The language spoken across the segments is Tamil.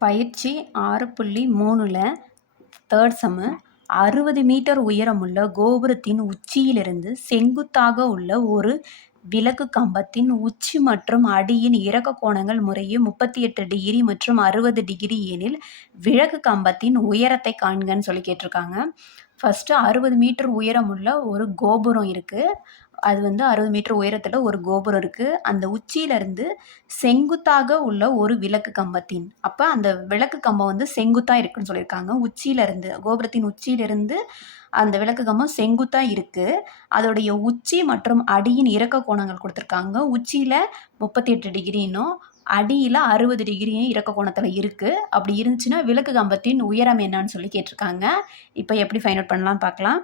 பயிற்சி ஆறு புள்ளி மூணில் தேர்ட் செம்மு அறுபது மீட்டர் உயரமுள்ள கோபுரத்தின் உச்சியிலிருந்து செங்குத்தாக உள்ள ஒரு விளக்கு கம்பத்தின் உச்சி மற்றும் அடியின் இறக்க கோணங்கள் முறையே முப்பத்தி எட்டு டிகிரி மற்றும் அறுபது டிகிரி எனில் விளக்கு கம்பத்தின் உயரத்தை காண்கன்னு சொல்லி கேட்டிருக்காங்க. ஃபஸ்ட்டு அறுபது மீட்டர் உயரமுள்ள ஒரு கோபுரம் இருக்குது அது வந்து அறுபது மீட்டர் உயரத்தில் ஒரு கோபுரம் இருக்குது அந்த உச்சியிலேருந்து செங்குத்தாக உள்ள ஒரு விளக்கு கம்பத்தின். அப்போ அந்த விளக்கு கம்பம் வந்து செங்குத்தாக இருக்குன்னு சொல்லியிருக்காங்க. உச்சியிலேருந்து கோபுரத்தின் உச்சியிலிருந்து அந்த விளக்கு கம்பம் செங்குத்தாக இருக்குது அதோடைய உச்சி மற்றும் அடியின் இறக்க கோணங்கள் கொடுத்துருக்காங்க. உச்சியில் முப்பத்தி எட்டு டிகிரின்னும் அடியில் அறுபது டிகிரியும் இறக்க கோணத்தில் இருக்குது அப்படி இருந்துச்சுன்னா விளக்கு கம்பத்தின் உயரம் என்னன்னு சொல்லி கேட்டிருக்காங்க. இப்போ எப்படி ஃபைண்ட் அவுட் பண்ணலாம் பார்க்கலாம்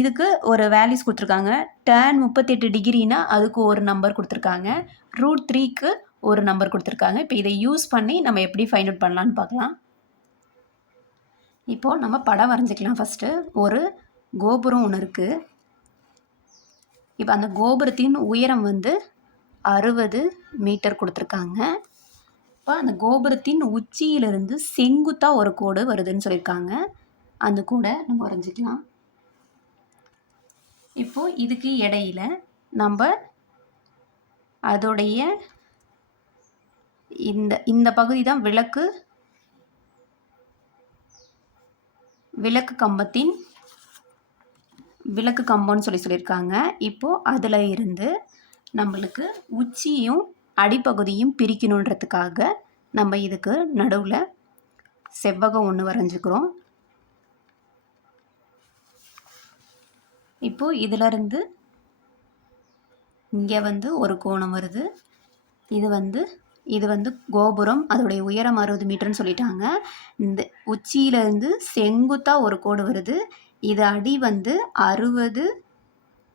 இதுக்கு ஒரு வேல்யூஸ் கொடுத்துருக்காங்க. டேன் முப்பத்தெட்டு டிகிரினா அதுக்கு ஒரு நம்பர் கொடுத்துருக்காங்க. ரூட் த்ரீக்கு ஒரு நம்பர் கொடுத்துருக்காங்க. இப்போ இதை யூஸ் பண்ணி நம்ம எப்படி ஃபைண்ட் அவுட் பண்ணலான்னு பார்க்கலாம் இப்போது நம்ம படம் வரைஞ்சிக்கலாம் ஃபஸ்ட்டு ஒரு கோபுரம் ஒன்று இருக்குது இப்போ அந்த கோபுரத்தின் உயரம் வந்து அறுபது மீட்டர் கொடுத்துருக்காங்க. இப்போ அந்த கோபுரத்தின் உச்சியிலிருந்து செங்குத்தாக ஒரு கோடு வருதுன்னு சொல்லியிருக்காங்க. அந்த கூடை நம்ம வரைஞ்சிக்கலாம். இப்போது இதுக்கு இடையில நம்ம அதோடைய இந்த இந்த பகுதி தான் விளக்கு. விளக்கு கம்பத்தின் விளக்கு கம்பம்னு சொல்லி சொல்லியிருக்காங்க. இப்போது அதில் இருந்து நம்மளுக்கு உச்சியும் அடிப்பகுதியும் பிரிக்கணுன்றதுக்காக நம்ம இதுக்கு நடுவில் செவ்வகம் ஒன்று வரைஞ்சிக்கிறோம். இப்போது இதிலருந்து இங்கே வந்து ஒரு கோணம் வருது. இது வந்து இது வந்து கோபுரம் அதோடைய உயரம் அறுபது மீட்டர்னு சொல்லிட்டாங்க. இந்த உச்சியிலேருந்து செங்குத்தாக ஒரு கோடு வருது. இது அடி வந்து அறுபது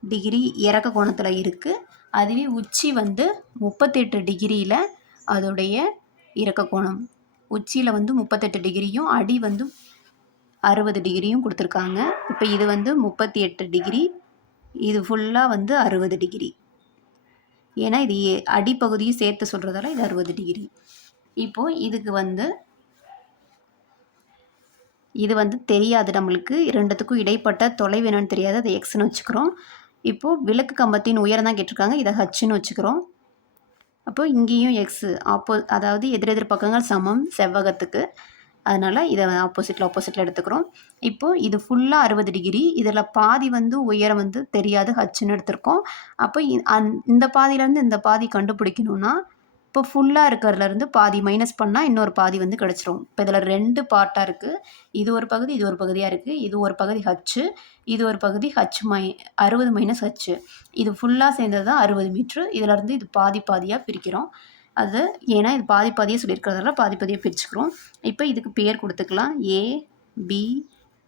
டிகிரி இறக்க கோணத்தில் இருக்குது அதுவே உச்சி வந்து முப்பத்தெட்டு டிகிரியில் அதோடைய இறக்க கோணம். உச்சியில் வந்து முப்பத்தெட்டு டிகிரியும் அடி வந்து அறுபது டிகிரியும் கொடுத்துருக்காங்க. இப்போ இது வந்து முப்பத்தி எட்டு டிகிரி. இது ஃபுல்லாக வந்து அறுபது டிகிரி. ஏன்னா இது அடிப்பகுதியும் சேர்த்து சொல்கிறதால இது அறுபது டிகிரி. இப்போது இதுக்கு வந்து இது வந்து தெரியாது நம்மளுக்கு. ரெண்டுத்துக்கும் இடைப்பட்ட தொலைவு என்னன்னு தெரியாது. அதை எக்ஸ்னு வச்சுக்கிறோம். இப்போது விளக்கு கம்பத்தின் உயரம் தான் கேட்டிருக்காங்க. இதை ஹச்சுன்னு வச்சுக்கிறோம். அப்போ இங்கேயும் எக்ஸ் ஆப்போ அதாவது எதிரெதிர் பக்கங்கள் சமம் செவ்வகத்துக்கு. அதனால் இதை ஆப்போசிட்டில் ஆப்போசிட்டில் எடுத்துக்கிறோம். இப்போது இது ஃபுல்லாக அறுபது டிகிரி. இதில் பாதி வந்து உயரம் வந்து தெரியாது. ஹச்சுன்னு எடுத்திருக்கோம். அப்போ இ- அந்- இந்த பாதியிலேருந்து இந்த பாதி கண்டுபிடிக்கணும்னா இப்போ ஃபுல்லாக இருக்கிறதுலேருந்து பாதி மைனஸ் பண்ணால் இன்னொரு பாதி வந்து கிடச்சிரும். இப்போ இதில் ரெண்டு பார்ட்டாக இருக்குது இது ஒரு பகுதி இது ஒரு பகுதியாக இருக்குது இது ஒரு பகுதி ஹச்சு இது ஒரு பகுதி ஹச் மை அறுபது மைனஸ் ஹச்சு இது ஃபுல்லாக சேர்ந்தது தான் அறுபது மீட்ரு இதிலேருந்து இது பாதி பாதியாக பிரிக்கிறோம். அது ஏன்னா இது பாதி பாதியாக சொல்லியிருக்கிறதால பாதி பாதியாக பிரிச்சுக்கிறோம். இப்போ இதுக்கு பேர் கொடுத்துக்கலாம். ஏ பி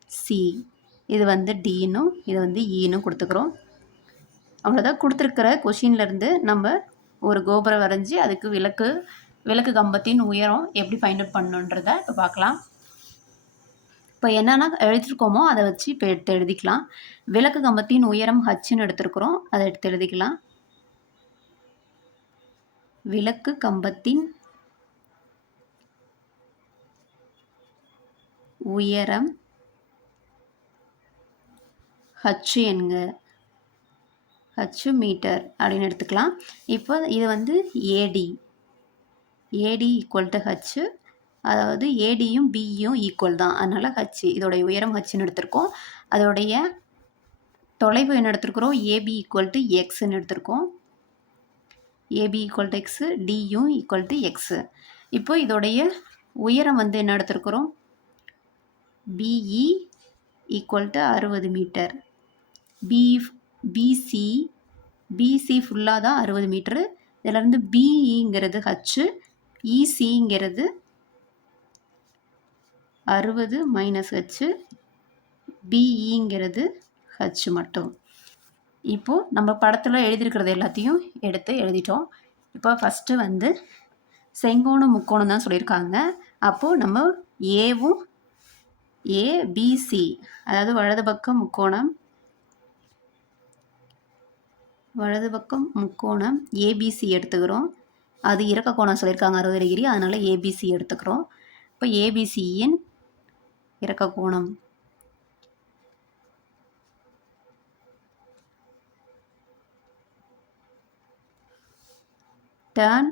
சி இது வந்து டீனும் இது வந்து e ஈனும் கொடுத்துக்கிறோம். அவ்வளோதான் கொடுத்துருக்கிற கொஷின்லேருந்து நம்ம ஒரு கோபுரம் வரைஞ்சி அதுக்கு விளக்கு விளக்கு கம்பத்தின் உயரம் எப்படி ஃபைண்ட் அவுட் பண்ணுன்றத இப்போ பார்க்கலாம். இப்போ என்னென்ன எழுதிருக்கோமோ அதை வச்சு இப்போ எடுத்து எழுதிக்கலாம். விளக்கு கம்பத்தின் உயரம் ஹச்சுன்னு எடுத்திருக்கிறோம் அதை எடுத்து எழுதிக்கலாம். விளக்கு கம்பத்தின் உயரம் ஹச்சு என்க. ஹச்சு மீட்டர் அப்படின்னு எடுத்துக்கலாம். இப்போ இது வந்து ஏடி ஏடி ஈக்குவல் டு ஹச்சு அதாவது ஏடியும் பியும் ஈக்குவல் தான். அதனால் ஹச்சு இதோடைய உயரம் ஹச்சுன்னு எடுத்திருக்கோம். அதோடைய தொலைவு என்ன எடுத்திருக்கிறோம்? ஏபி ஈக்குவல் டு எக்ஸ்ன்னு எடுத்திருக்கோம். ஏபி ஈக்குவல் டு எக்ஸு டியும் ஈக்குவல் டு எக்ஸு இப்போ இதோடைய உயரம் வந்து என்ன எடுத்திருக்கிறோம்? பிஇ ஈக்குவல் டு அறுபது மீட்டர் பி பிசி பிசி ஃபுல்லாக தான் அறுபது மீட்ரு இதிலேருந்து பிஇங்கிறது ஹச்சு இசிங்கிறது அறுபது மைனஸ் ஹச்சு பிஇங்கிறது ஹச்சு மட்டும். இப்போது நம்ம படத்தில் எழுதியிருக்கிறது எல்லாத்தையும் எடுத்து எழுதிட்டோம். இப்போ ஃபஸ்ட்டு வந்து செங்கோணம் முக்கோணம் தான் சொல்லியிருக்காங்க. அப்போது நம்ம ஏவும் ஏபிசி அதாவது வலது பக்கம் முக்கோணம் வலது பக்கம் முக்கோணம் ஏபிசி எடுத்துக்கிறோம். அது இறக்க கோணம் சொல்லியிருக்காங்க அறுபது டிகிரி அதனால் ஏபிசி எடுத்துக்கிறோம். இப்போ ஏபிசியின் இறக்க கோணம். டேர்ன்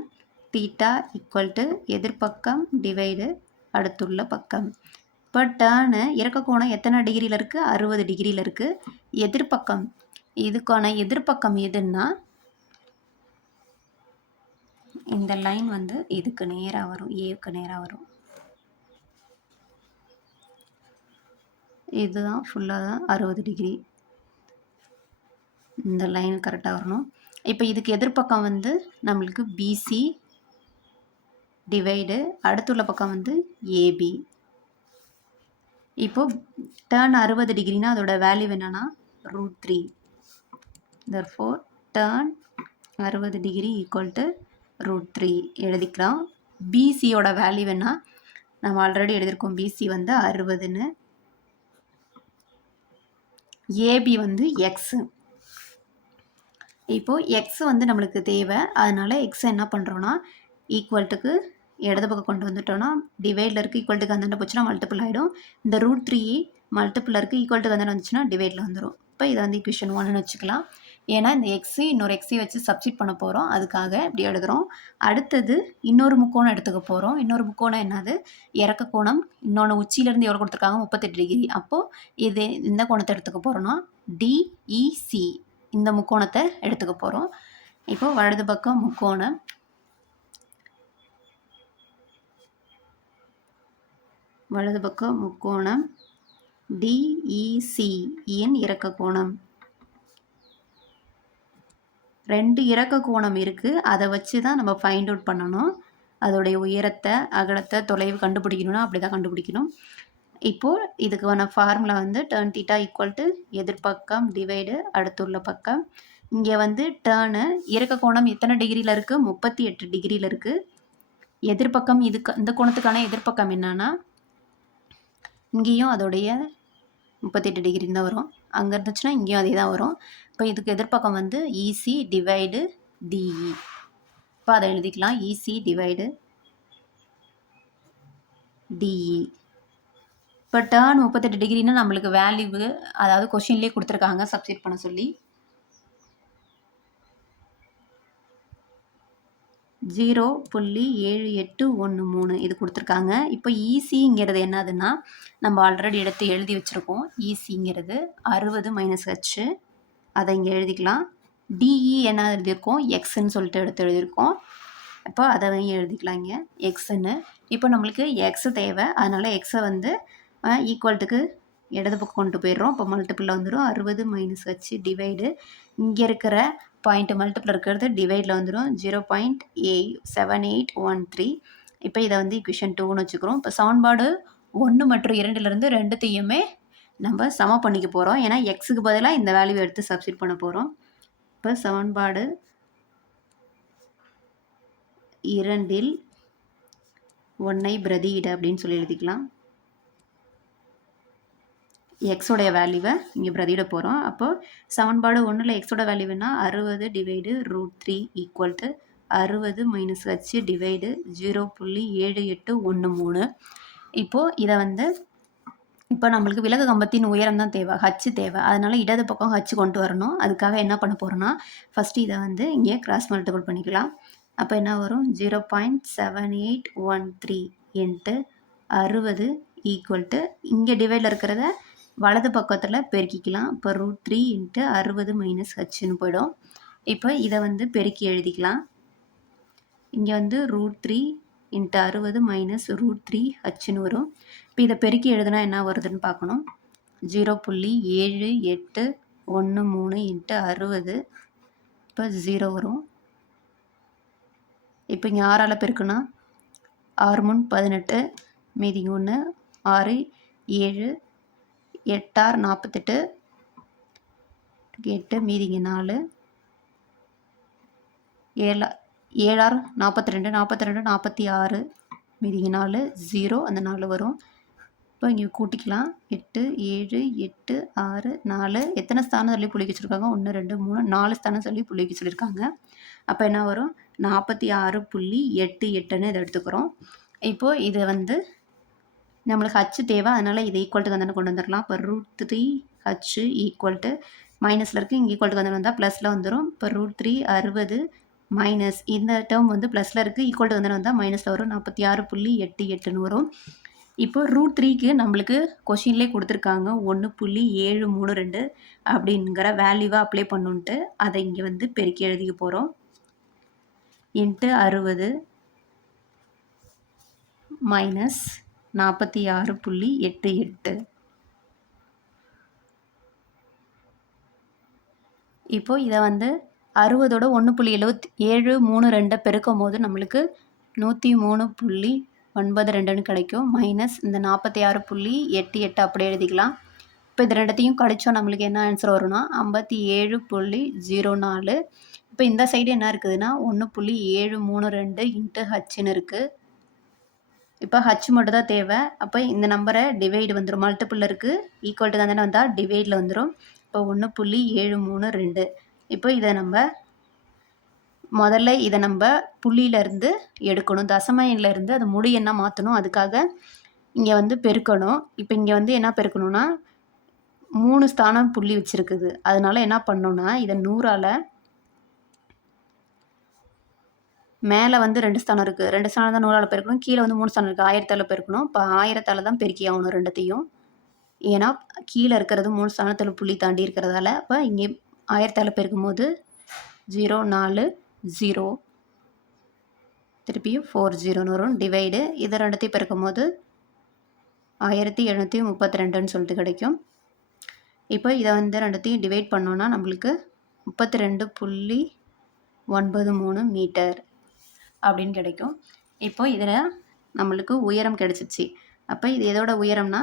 தீட்டா ஈக்குவல் டு எதிர்பக்கம் டிவைடு அடுத்துள்ள பக்கம். இப்போ டேர்னு இறக்க கோணம் எத்தனை டிகிரியில் இருக்குது அறுபது டிகிரியில் இருக்குது எதிர்பக்கம் இதுக்கான எதிர்பக்கம் எதுன்னா இந்த லைன் வந்து இதுக்கு நேராக வரும் ஏவுக்கு நேராக வரும். இதுதான் ஃபுல்லாக தான் அறுபது டிகிரி இந்த லைன் கரெக்டாக வரணும். இப்போ இதுக்கு எதிர்பக்கம் வந்து நம்மளுக்கு பிசி டிவைடு அடுத்துள்ள பக்கம் வந்து ஏபி இப்போது டேர்ன் அறுபது டிகிரினா அதோட வேல்யூ என்னென்னா ரூட் த்ரீ ஃபோர் டேர்ன் அறுபது degree equal to root three எழுதிக்கலாம் பிசியோட வேல்யூ என்ன நம்ம ஆல்ரெடி எழுதியிருக்கோம் பிசி வந்து அறுபதுன்னு. ஏபி வந்து எக்ஸு இப்போது எக்ஸ் வந்து நம்மளுக்கு தேவை. அதனால் எக்ஸை என்ன பண்ணுறோன்னா ஈக்குவல்ட்டுக்கு இடது பக்கம் கொண்டு வந்துட்டோன்னா டிவைடில் இருக்குது ஈக்குவல்ட்டுக்கு அந்தாண்ட போச்சுன்னா மல்டிபிள் ஆகிடும் இந்த ரூட் த்ரீ மல்டிபிள் இருக்குது ஈக்குவல்ட்டுக்கு அந்த வந்துச்சுன்னா டிவைடில் வந்துடும் இப்போ இதை வந்து இக்குவேஷன் ஒன்னு வச்சுக்கலாம். ஏன்னா இந்த எக்ஸு இன்னொரு எக்ஸையும் வச்சு சப்ஸ்டிட் பண்ண போகிறோம் அதுக்காக இப்படி எழுதுகிறோம் அடுத்தது இன்னொரு முக்கோணம் எடுத்துக்க போகிறோம் இன்னொரு முக்கோணம் என்னது? இறக்க கோணம். இன்னொன்று உச்சியிலேருந்து எவ்வளோ கொடுத்துருக்காங்க? முப்பத்தெட்டு டிகிரி. அப்போது இது இந்த கோணத்தை எடுத்துக்க போகிறோன்னா டிஇசி இந்த முக்கோணத்தை எடுத்துக்க போகிறோம் இப்போது வலது பக்கம் முக்கோணம். வலது பக்கம் முக்கோணம். டிஇசிஇன் இறக்க கோணம். ரெண்டு இறக்க கோணம் இருக்குது அதை வச்சு தான் நம்ம ஃபைண்ட் அவுட் பண்ணணும். அதோடைய உயரத்தை அகலத்தை தொலைவு கண்டுபிடிக்கணும்னா அப்படி தான் கண்டுபிடிக்கணும். இப்போது இதுக்கான ஃபார்முலா வந்து டேர்ன் தீட்டா ஈக்குவல் டு எதிர்பக்கம் டிவைடு அடுத்துள்ள பக்கம். இங்கே வந்து டேர்னு இறக்க கோணம் எத்தனை டிகிரியில் இருக்குது முப்பத்தி எட்டு டிகிரியில் இருக்குது எதிர்பக்கம் இதுக்கு இந்த கோணத்துக்கான எதிர்பக்கம் என்னன்னா இங்கேயும் அதோடைய முப்பத்தெட்டு டிகிரின்னு தான் வரும். அங்கே இருந்துச்சுன்னா இங்கேயும் அதே தான் வரும். இப்போ இதுக்கு எதிர்ப்பக்கம் வந்து இசி டிவைடு டிஇ இப்போ அதை எழுதிக்கலாம். இசி டிவைடு டிஇ இப்போ டேர்ன் முப்பத்தெட்டு டிகிரினா நம்மளுக்கு வேல்யூ அதாவது கொஷின்லேயே கொடுத்துருக்காங்க. சப்ஸ்டிட் பண்ண சொல்லி. ஜீரோ புள்ளி ஏழு எட்டு ஒன்று மூணு இது கொடுத்துருக்காங்க. இப்போ ஈசிங்கிறது என்னதுன்னா நம்ம ஆல்ரெடி எடுத்து எழுதி வச்சுருக்கோம். ஈசிங்கிறது அறுபது மைனஸ் ஹச்சு அதை இங்கே எழுதிக்கலாம். டிஇ e என்ன எழுதியிருக்கோம்? எக்ஸ்ன்னு சொல்லிட்டு எடுத்து எழுதியிருக்கோம். இப்போ அதை எழுதிக்கலாம் இங்கே. எக்ஸ்ன்னு இப்போ நம்மளுக்கு எக்ஸ் தேவை. அதனால் எக்ஸை வந்து ஈக்குவல்ட்டுக்கு இடது பக்கம் கொண்டு போயிடுறோம். இப்போ மல்டிப்பிளில் வந்துடும் அறுபது மைனஸ் வச்சு டிவைடு இங்கே இருக்கிற பாயிண்ட் மல்டிப்பிள் இருக்கிறது டிவைடில் வந்துடும் ஜீரோ பாயிண்ட் ஏ செவன் எயிட் ஒன் த்ரீ இப்போ இதை வந்து இக்குவேஷன் டூன்னு வச்சுக்கிறோம். இப்போ சவுன்பாடு ஒன்று மற்றும் இரண்டுலேருந்து ரெண்டுத்தையுமே நம்ம சம பண்ணிக்க போகிறோம் ஏன்னா எக்ஸுக்கு பதிலாக இந்த வேல்யூ எடுத்து சப்ஸ்டியூட் பண்ண போகிறோம் இப்போ சமன்பாடு இரண்டில் ஒன்னை பிரதியிட அப்படின்னு சொல்லி எழுதிக்கலாம். எக்ஸோடைய வேல்யூவை இங்கே பிரதியிட போகிறோம் அப்போது சமன்பாடு ஒன்றில் எக்ஸோட வேல்யூனா அறுபது divide root three equal to அறுபது மைனஸ் ஹச் டிவைடு ஜீரோ புள்ளி ஏழு எட்டு ஒன்று மூணு. இப்போது இதை வந்து இப்போ நம்மளுக்கு விலகு கம்பத்தின் உயரம் தான் தேவை ஹச்சு தேவை. அதனால் இடது பக்கம் ஹச்சு கொண்டு வரணும். அதுக்காக என்ன பண்ண போகிறோன்னா ஃபஸ்ட்டு இதை வந்து இங்கே கிராஸ் மல்டிபிள் பண்ணிக்கலாம். அப்போ என்ன வரும்? Zero point seven eight one three into அறுபது ஈக்குவல் டு இங்கே டிவைடில் இருக்கிறத வலது பக்கத்தில் பெருக்கிக்கலாம். இப்போ ரூட் த்ரீ இன்ட்டு அறுபது மைனஸ் ஹச்சுன்னு போயிடும். இப்போ இதை வந்து பெருக்கி எழுதிக்கலாம். இங்கே வந்து ரூட் த்ரீ இன்ட்டு அறுபது மைனஸ் ரூட் த்ரீ ஹச்சுன்னு வரும். இப்போ இதை பெருக்கி எழுதுனா என்ன வருதுன்னு பார்க்கணும். ஜீரோ புள்ளி ஏழு எட்டு ஒன்று மூணு இன்ட்டு அறுபது. இப்போ ஜீரோ வரும். இப்போ இங்கே ஆறால் பெருக்குன்னா ஆறு மூணு பதினெட்டு மீதி ஒன்று ஆறு ஏழு எட்டார் நாற்பத்தெட்டு. எட்டு மீதிங்க நாலு. ஏழா ஏழார் நாற்பத்தி ரெண்டு நாற்பத்தி ரெண்டு நாற்பத்தி ஆறு மீதிங்க நாலு ஜீரோ அந்த நாலு வரும். இப்போ இங்கே கூட்டிக்கலாம். எட்டு ஏழு எட்டு ஆறு நாலு. எத்தனை ஸ்தானம் சொல்லி புள்ளி வச்சுருக்காங்க? ஒன்று ரெண்டு மூணு நாலு ஸ்தானம் சொல்லி புள்ளி வச்சுருக்காங்க. அப்போ என்ன வரும்? நாற்பத்தி ஆறு புள்ளி எட்டு எட்டுன்னு இதை எடுத்துக்கிறோம். இப்போது இதை வந்து நம்மளுக்கு ஹச்சு தேவை. அதனால் இதை ஈக்குவல் டு வந்து கொண்டு வந்துடலாம். இப்போ root three h equal to மைனஸில் இருக்குது இங்கே ஈக்குவல் டு வந்து வந்தால் ப்ளஸில் வந்துடும் இப்போ ரூட் த்ரீ அறுபது மைனஸ் இந்த டேர்ம் வந்து ப்ளஸில் இருக்குது ஈக்குவல் டு வந்து வந்தால் மைனஸில் வரும். நாற்பத்தி ஆறு புள்ளி எட்டு எட்டுன்னு வரும். இப்போ ரூட் த்ரீக்கு நம்மளுக்கு கொஷின்லேயே கொடுத்துருக்காங்க ஒன்று புள்ளி ஏழு மூணு ரெண்டு அப்படிங்கிற வேல்யூவாக அப்ளை பண்ணுன்ட்டு அதை இங்கே வந்து பெருக்கி எழுதிக்க போகிறோம் இன்ட்டு அறுபது மைனஸ் நாற்பத்தி ஆறு புள்ளி எட்டு எட்டு. இப்போ இதை வந்து அறுபதோட ஒன்று புள்ளி எழுபத்தி ஏழு மூணு ரெண்டை பெருக்கும் போது நம்மளுக்கு நூற்றி மூணு புள்ளி ஒன்பது ரெண்டுன்னு கிடைக்கும். மைனஸ் இந்த நாற்பத்தி ஆறு புள்ளி எட்டு எட்டு அப்படியே எழுதிக்கலாம். இப்போ இது ரெண்டத்தையும் கழிச்சோம் நம்மளுக்கு என்ன ஆன்சர் வரும்னா ஐம்பத்தி ஏழு புள்ளி ஜீரோ நாலு. இப்போ இந்த சைடு என்ன இருக்குதுன்னா ஒன்று புள்ளி ஏழு மூணு ரெண்டு இன்ட்டு ஹச்சுன்னு இருக்குது இப்போ ஹச் மட்டும் தான் தேவை. அப்போ இந்த நம்பரை டிவைடு வந்துடும் மல்டிப்புள் இருக்குது ஈக்குவல்ட்டு தானே வந்தால் டிவைடில் வந்துடும் இப்போ ஒன்று புள்ளி ஏழு மூணு ரெண்டு. இப்போ இதை நம்ம முதல்ல இதை நம்ம புள்ளியிலேருந்து எடுக்கணும். தசம எண்ணிலேருந்து முடி என்ன மாற்றணும் அதுக்காக இங்கே வந்து பெருக்கணும். இப்போ இங்கே வந்து என்ன பெருக்கணும்னா மூணு ஸ்தானம் புள்ளி வச்சுருக்குது. அதனால் என்ன பண்ணோன்னா இதை நூறால் மேலே வந்து ரெண்டு ஸ்தானம் இருக்குது ரெண்டு ஸ்தானம் தான் நூறால் பெருக்கணும். கீழே வந்து மூணு ஸ்தானம் இருக்குது ஆயிரத்தால் பெருக்கணும். இப்போ ஆயிரத்தால் தான் பெருக்கி ஆகணும் ரெண்டுத்தையும். ஏன்னா கீழே இருக்கிறது மூணு ஸ்தானத்தில் புள்ளி தாண்டி இருக்கிறதால இப்போ இங்கே ஆயிரத்தால் பெருக்கும்போது ஜீரோ நாலு ஜீரோ திருப்பியும் ஃபோர் ஜீரோன்னு வரும். டிவைடு இதை ரெண்டுத்தையும் பெருக்கும் போது ஆயிரத்தி எழுநூற்றி முப்பத்தி ரெண்டுன்னு சொல்லிட்டு கிடைக்கும். இப்போ இதை வந்து ரெண்டுத்தையும் டிவைட் பண்ணோன்னா நம்மளுக்கு முப்பத்தி ரெண்டு புள்ளி ஒன்பது மூணு மீட்டர் அப்படின்னு கிடைக்கும். இப்போ இதில் நம்மளுக்கு உயரம் கிடச்சிச்சு. அப்போ இது எதோட உயரம்னா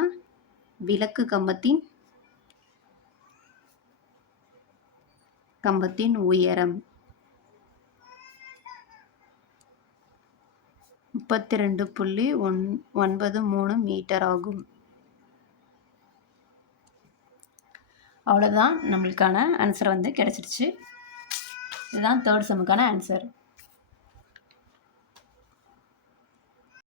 விளக்கு கம்பத்தின் கம்பத்தின் உயரம். முப்பத்தி ரெண்டு புள்ளி ஒன் ஒன்பது மூணு மீட்டர் ஆகும். அவ்வளோதான் நம்மளுக்கான ஆன்சர் வந்து கிடச்சிருச்சு. இதுதான் தேர்ட் செம்முக்கான ஆன்சர்